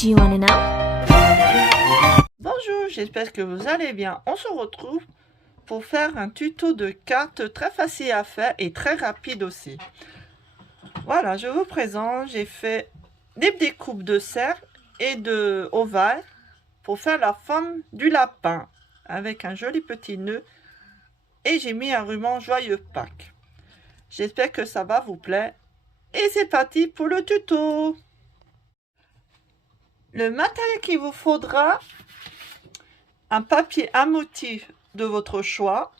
Do you want to know? Bonjour, j'espère que vous allez bien. On se retrouve pour faire un tuto de cartes très facile à faire et très rapide aussi. Voilà, je vous présente, j'ai fait des découpes de cercles et de ovales pour faire la forme du lapin avec un joli petit nœud et j'ai mis un ruban joyeux Pâques. J'espère que ça va vous plaire et c'est parti pour le tuto. Le matériel qu'il vous faudra: un papier à motif de votre choix,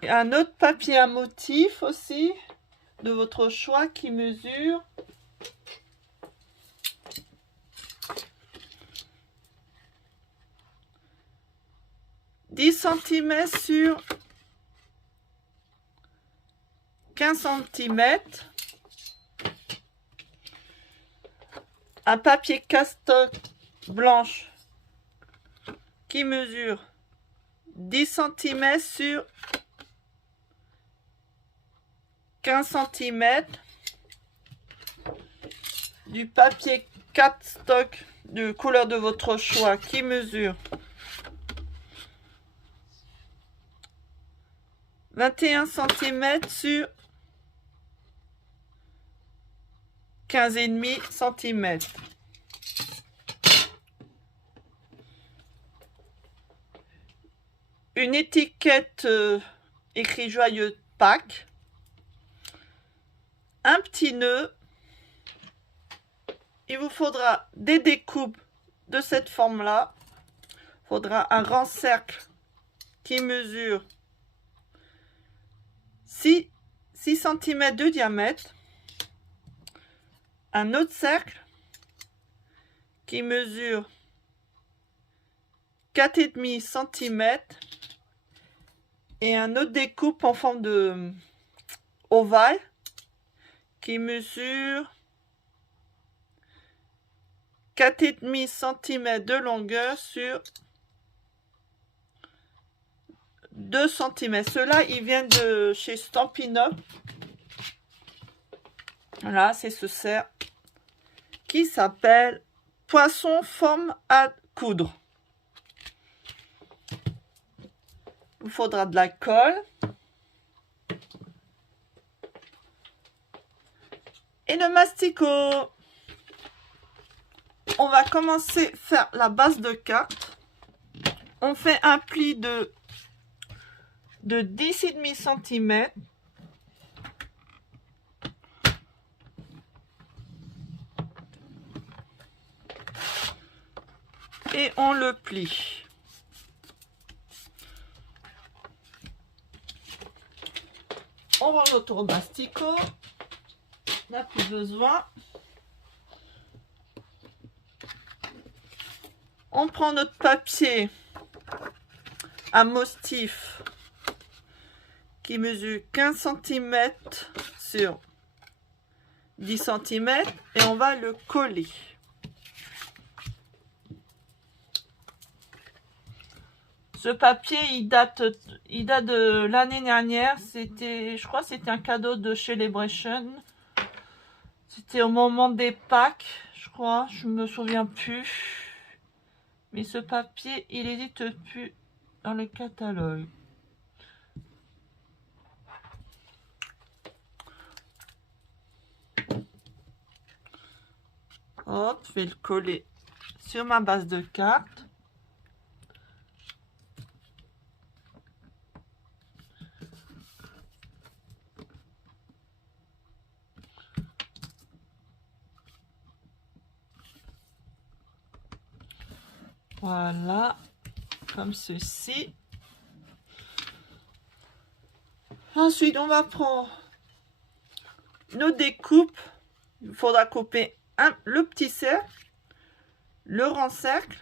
et un autre papier à motif aussi de votre choix qui mesure 10 cm sur 15 cm, un papier castoc blanche qui mesure 10 cm sur 15 cm, du papier cardstock de couleur de votre choix qui mesure 21 cm sur 15,5 cm. Une étiquette écrit joyeux Pâques, un petit nœud. Il vous faudra des découpes de cette forme-là. Il faudra un grand cercle qui mesure 6 cm de diamètre. Un autre cercle qui mesure 4,5 cm. Et un autre découpe en forme de ovale qui mesure 4,5 cm de longueur sur 2 cm. Ceux-là, ils viennent de chez Stampin' Up. Voilà, c'est ce cercle qui s'appelle Poisson forme à coudre. Il vous faudra de la colle et le masticot. On va commencer à faire la base de carte. On fait un pli de 10,5 cm. Et on le plie. On rend autour au masticot. On n'a plus besoin. On prend notre papier à motif qui mesure 15 cm sur 10 cm et on va le coller. Ce papier, il date de l'année dernière. C'était, je crois, c'était un cadeau de Celebration. C'était au moment des Pâques, je crois. Je me souviens plus. Mais ce papier, il n'existe plus dans le catalogue. Hop, je vais le coller sur ma base de carte. Voilà, comme ceci. Ensuite, on va prendre nos découpes. Il faudra couper le petit cercle, le grand cercle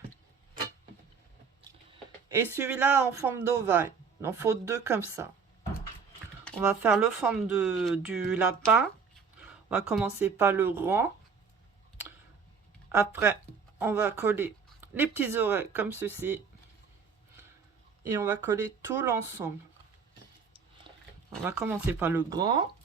et celui-là en forme d'ovale. Il en faut deux comme ça. On va faire le forme du lapin. On va commencer par le grand. Après, on va coller les petits oreilles comme ceci. Et on va coller tout l'ensemble. On va commencer par le grand.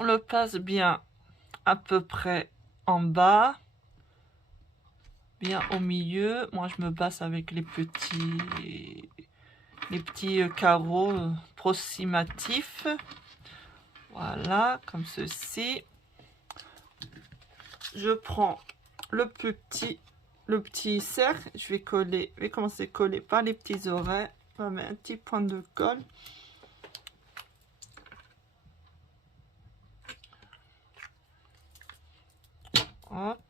On le place bien à peu près en bas, bien au milieu. Moi, je me base avec les petits carreaux approximatifs. Voilà, comme ceci. Je prends le petit cercle. Je vais commencer à coller par les petits oreilles. On va mettre un petit point de colle. Hop.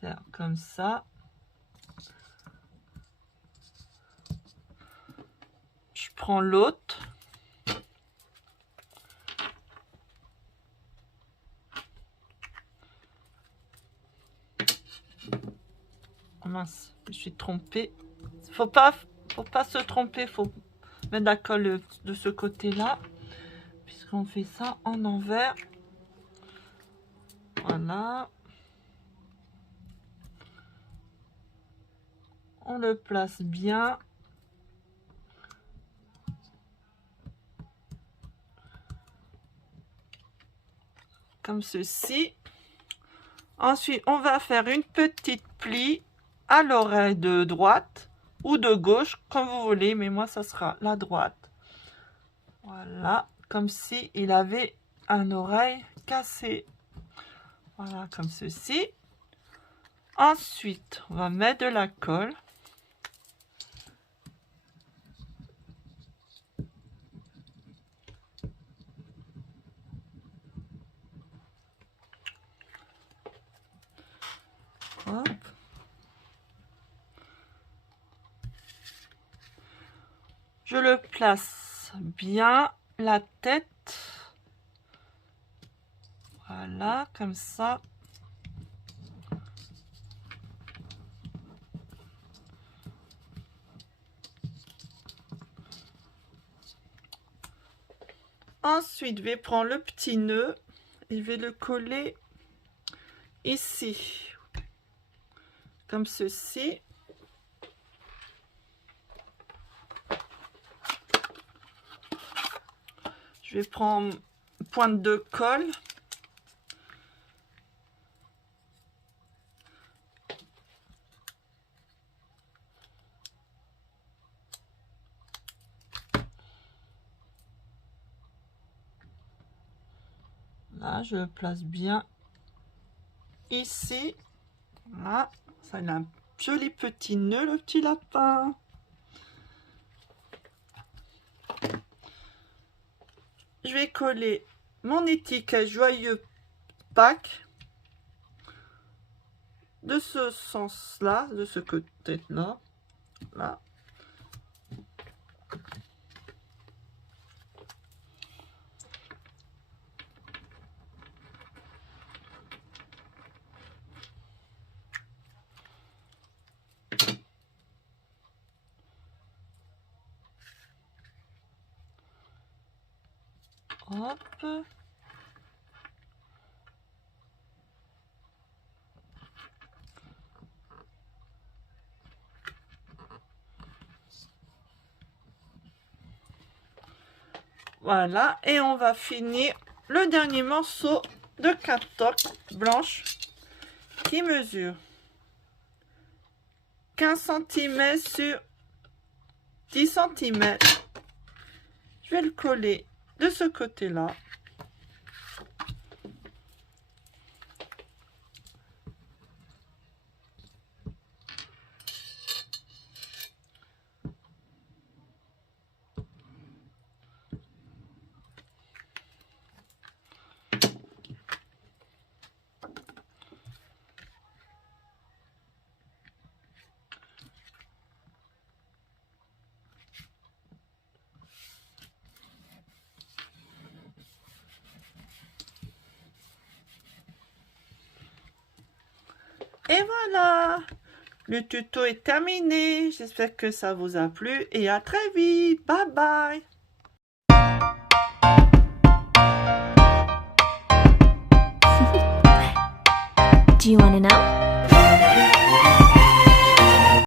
Faire comme ça. Je prends l'autre. Oh mince, je suis trompée. Faut pas se tromper, faut mettre la colle de ce côté-là, puisqu'on fait ça en envers. Voilà. On le place bien. Comme ceci. Ensuite, on va faire une petite plie à l'oreille de droite ou de gauche, comme vous voulez, mais moi, ça sera la droite. Voilà, comme si il avait une oreille cassée. Voilà, comme ceci. Ensuite, on va mettre de la colle. Hop. Je le place bien, la tête. Voilà, comme ça. Ensuite, je vais prendre le petit nœud et je vais le coller ici, comme ceci. Je vais prendre pointe de colle. Là, je le place bien ici. Voilà, ça a un joli petit nœud, le petit lapin. Je vais coller mon étiquette Joyeux Pâques de ce sens-là, de ce côté-là. Là. Hop. Voilà, et on va finir le dernier morceau de cartoque blanche qui mesure 15 cm sur 10 cm. Je vais le coller de ce côté-là. Et voilà, le tuto est terminé. J'espère que ça vous a plu et à très vite. Bye bye. Do you want to know?